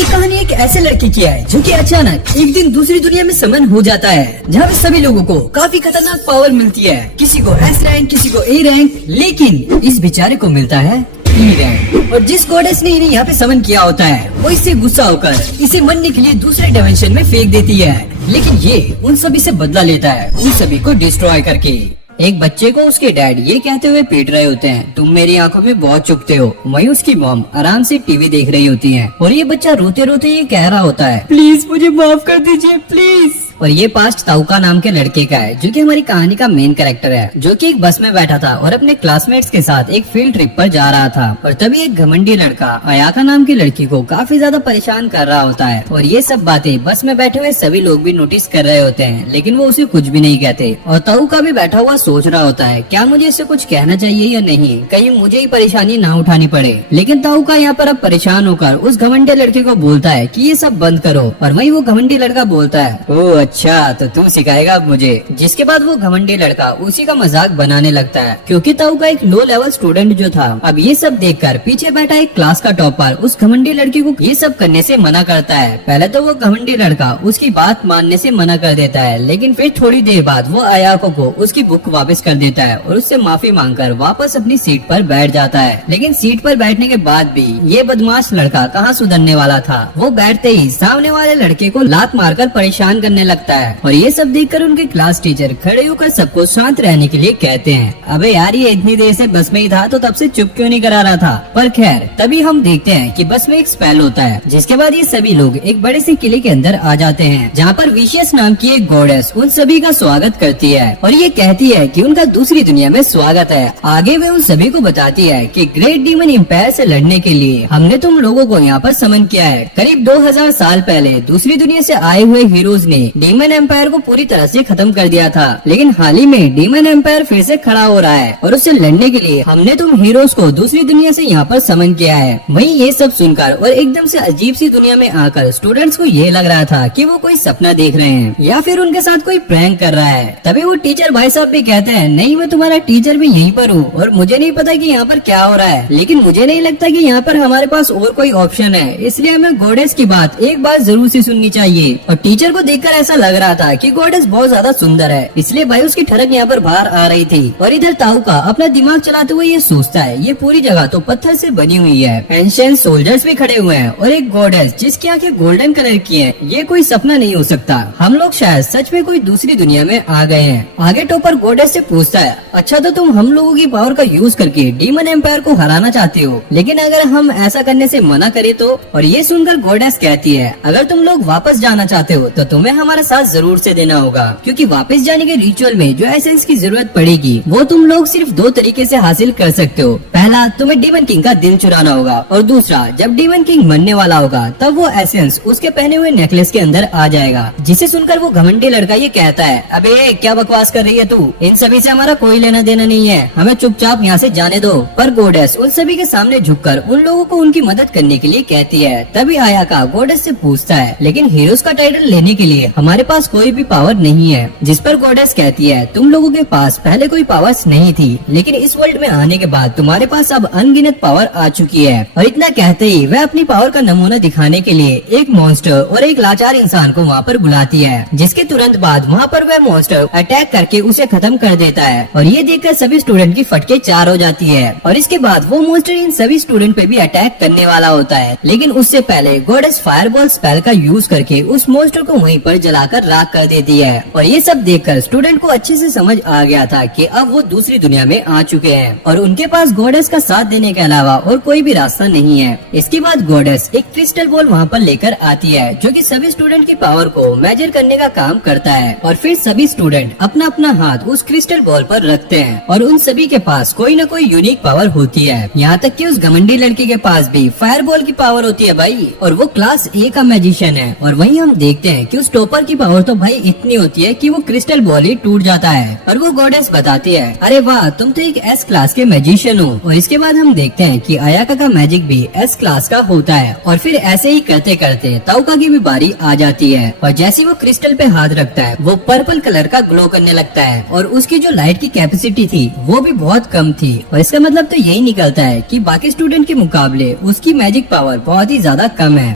ये कहानी एक ऐसे लड़के की है जो कि अचानक एक दिन दूसरी दुनिया में समन हो जाता है, जहाँ पे सभी लोगों को काफी खतरनाक पावर मिलती है। किसी को एस रैंक, किसी को ए रैंक, लेकिन इस बेचारे को मिलता है ई रैंक। और जिस गॉडेस ने इन्हें यहाँ पे समन किया होता है, वो इससे गुस्सा होकर इसे मरने के लिए दूसरे डायमेंशन में फेंक देती है। लेकिन ये उन सभी से बदला लेता है, उन सभी को डिस्ट्रॉय करके। एक बच्चे को उसके डैड ये कहते हुए पीट रहे होते हैं, तुम मेरी आंखों में बहुत चुभते हो। वहीं उसकी मॉम आराम से टीवी देख रही होती है और ये बच्चा रोते रोते ये कह रहा होता है, प्लीज मुझे माफ कर दीजिए प्लीज। और ये पास्ट ताउका नाम के लड़के का है, जो कि हमारी कहानी का मेन कैरेक्टर है, जो कि एक बस में बैठा था और अपने क्लासमेट्स के साथ एक फील्ड ट्रिप पर जा रहा था। और तभी एक घमंडी लड़का अयाका नाम की लड़की को काफी ज्यादा परेशान कर रहा होता है। और ये सब बातें बस में बैठे हुए सभी लोग भी नोटिस कर रहे होते हैं, लेकिन वो उसे कुछ भी नहीं कहते। और ताउका भी बैठा हुआ सोच रहा होता है, क्या मुझे इससे कुछ कहना चाहिए या नहीं, कहीं मुझे ही परेशानी ना उठानी पड़े। लेकिन ताउका यहाँ पर अब परेशान होकर उस घमंडे लड़के को बोलता है कि ये सब बंद करो। और वहीं वो घमंडी लड़का बोलता है, ओह अच्छा, तो तू सिखाएगा अब मुझे। जिसके बाद वो घमंडी लड़का उसी का मजाक बनाने लगता है, क्योंकि ताउका एक लो लेवल स्टूडेंट जो था। अब ये सब देखकर पीछे बैठा एक क्लास का टॉपर उस घमंडी लड़की को ये सब करने से मना करता है। पहले तो वो घमंडी लड़का उसकी बात मानने से मना कर देता है, लेकिन फिर थोड़ी देर बाद वो अयाको को उसकी बुक वापस कर देता है और उससे माफी मांगकर वापस अपनी सीट पर बैठ जाता है। लेकिन सीट पर बैठने के बाद भी ये बदमाश लड़का कहाँ सुधरने वाला था। वो बैठते ही सामने वाले लड़के को लात मारकर परेशान करने लगता है। और ये सब देखकर उनके क्लास टीचर खड़े होकर सबको शांत रहने के लिए कहते हैं, अबे यार ये इतनी देर से बस में ही था तो तब से चुप क्यों नहीं करा रहा था। पर खैर तभी हम देखते हैं कि बस में एक स्पेल होता है, जिसके बाद ये सभी लोग एक बड़े से किले के अंदर आ जाते हैं, जहाँ पर विशियस नाम की एक गॉडेस उन सभी का स्वागत करती है और ये कहती है कि उनका दूसरी दुनिया में स्वागत है। आगे वे उन सभी को बताती है कि ग्रेट डीमन एम्पायर से लड़ने के लिए हमने तुम लोगों को यहाँ पर समन किया है। करीब 2000 साल पहले दूसरी दुनिया से आए हुए हीरोज ने डीमन एम्पायर को पूरी तरह से खत्म कर दिया था, लेकिन हाल ही में डीमन एम्पायर फिर से खड़ा हो रहा है और उससे लड़ने के लिए हमने तुम हीरोज को दूसरी दुनिया से यहाँ पर समन किया है। वहीं ये सब सुनकर और एकदम से अजीब सी दुनिया में आकर स्टूडेंट्स को ये लग रहा था कि वो कोई सपना देख रहे हैं या फिर उनके साथ कोई प्रैंक कर रहा है। तभी वो टीचर भाई साहब भी कहते हैं, नहीं मैं तुम्हारा टीचर भी यहीं पर हूँ और मुझे नहीं पता कि यहाँ पर क्या हो रहा है, लेकिन मुझे नहीं लगता कि यहाँ पर हमारे पास और कोई ऑप्शन है, इसलिए हमें गॉडेस की बात एक बार जरूर से सुननी चाहिए। और टीचर को देखकर ऐसा लग रहा था कि गॉडेस बहुत ज्यादा सुंदर है, इसलिए भाई उसकी ठड़क यहाँ पर बाहर आ रही थी। और इधर ताउका अपना दिमाग चलाते हुए ये सोचता है, ये पूरी जगह तो पत्थर से बनी हुई है, एंशिएंट सोल्जर्स भी खड़े हुए हैं और एक गॉडेस जिसकी आंखें गोल्डन कलर की हैं। ये कोई सपना नहीं हो सकता, हम लोग शायद सच में कोई दूसरी दुनिया में आ गए हैं। आगे टॉपर गॉडेस से पूछता है, अच्छा तो तुम हम लोगों की पावर का यूज करके डीमन एम्पायर को हराना चाहते हो, लेकिन अगर हम ऐसा करने से मना करें तो? और ये सुनकर गॉडेस कहती है, अगर तुम लोग वापस जाना चाहते हो तो तुम्हें हमारा साथ जरूर से देना होगा, क्योंकि वापस जाने के रिचुअल में जो एसेंस की जरूरत पड़ेगी वो तुम लोग सिर्फ 2 तरीके से हासिल कर सकते हो। पहला, तुम्हें डीमन किंग का दिल चुराना होगा, और दूसरा, जब डीमन किंग मरने वाला होगा तब वो एसेंस उसके पहने हुए नेकलेस के अंदर आ जाएगा। जिसे सुनकर वो घमंडी लड़का ये कहता है, अबे क्या बकवास कर रही है तू, इन सभी से हमारा कोई लेना देना नहीं है, हमें चुपचाप यहाँ से जाने दो। पर गॉडेस उन सभी के सामने झुककर उन लोगों को उनकी मदद करने के लिए कहती है। तभी अयाका गॉडेस से पूछता है, लेकिन हीरोज का टाइटल लेने के लिए हमारे पास कोई भी पावर नहीं है। जिस पर गॉडेस कहती है, तुम लोगों के पास पहले कोई पावर्स नहीं थी, लेकिन इस वर्ल्ड में आने के बाद तुम्हारे पास अब अनगिनत पावर आ चुकी है। और इतना कहते ही वह अपनी पावर का नमूना दिखाने के लिए एक मॉन्स्टर और एक लाचार इंसान को वहाँ पर बुलाती है, जिसके तुरंत बाद वहाँ पर वह मॉन्स्टर अटैक करके उसे खत्म कर देता है। और ये देखकर सभी स्टूडेंट की फटके 4 हो जाती है। और इसके बाद वो मॉन्स्टर इन सभी स्टूडेंट पे भी अटैक करने वाला होता है, लेकिन उससे पहले गॉडेस फायरबॉल स्पेल का यूज करके उस मॉन्स्टर को वहीं पर जलाकर राख कर देती है। और ये सब देखकर स्टूडेंट को अच्छे से समझ आ गया था कि अब वो दूसरी दुनिया में आ चुके हैं और उनके पास गॉडेस का साथ देने के अलावा और कोई भी रास्ता नहीं है। इसके बाद गॉडेस एक क्रिस्टल बॉल वहाँ पर लेकर आती है, जो कि सभी स्टूडेंट की पावर को मेजर करने का काम करता है। और फिर सभी स्टूडेंट अपना अपना हाथ उस क्रिस्टल बॉल पर रखते हैं और उन सभी के पास कोई न कोई यूनिक पावर होती है। यहाँ तक कि उस घमंडी लड़की के पास भी फायर बॉल की पावर होती है भाई, और वो क्लास ए का मैजिशियन है। और वहीं हम देखते हैं कि उस टॉपर की पावर तो भाई इतनी होती है कि वो क्रिस्टल बॉल ही टूट जाता है। और वो गॉडेस बताती है, अरे वाह तुम तो एक एस क्लास के मैजिशियन हो। और इसके बाद हम देखते हैं कि अयाका का मैजिक भी एस क्लास का होता है। और फिर ऐसे ही करते करते ताउका की भी बारी आ जाती है, और जैसे वो क्रिस्टल पे हाथ रखता है वो पर्पल कलर का ग्लो करने लगता है। और उसकी जो लाइट की कैपेसिटी थी वो भी बहुत कम थी। और इसका मतलब तो यही निकलता है कि बाकी स्टूडेंट के मुकाबले उसकी मैजिक पावर बहुत ही ज्यादा कम है।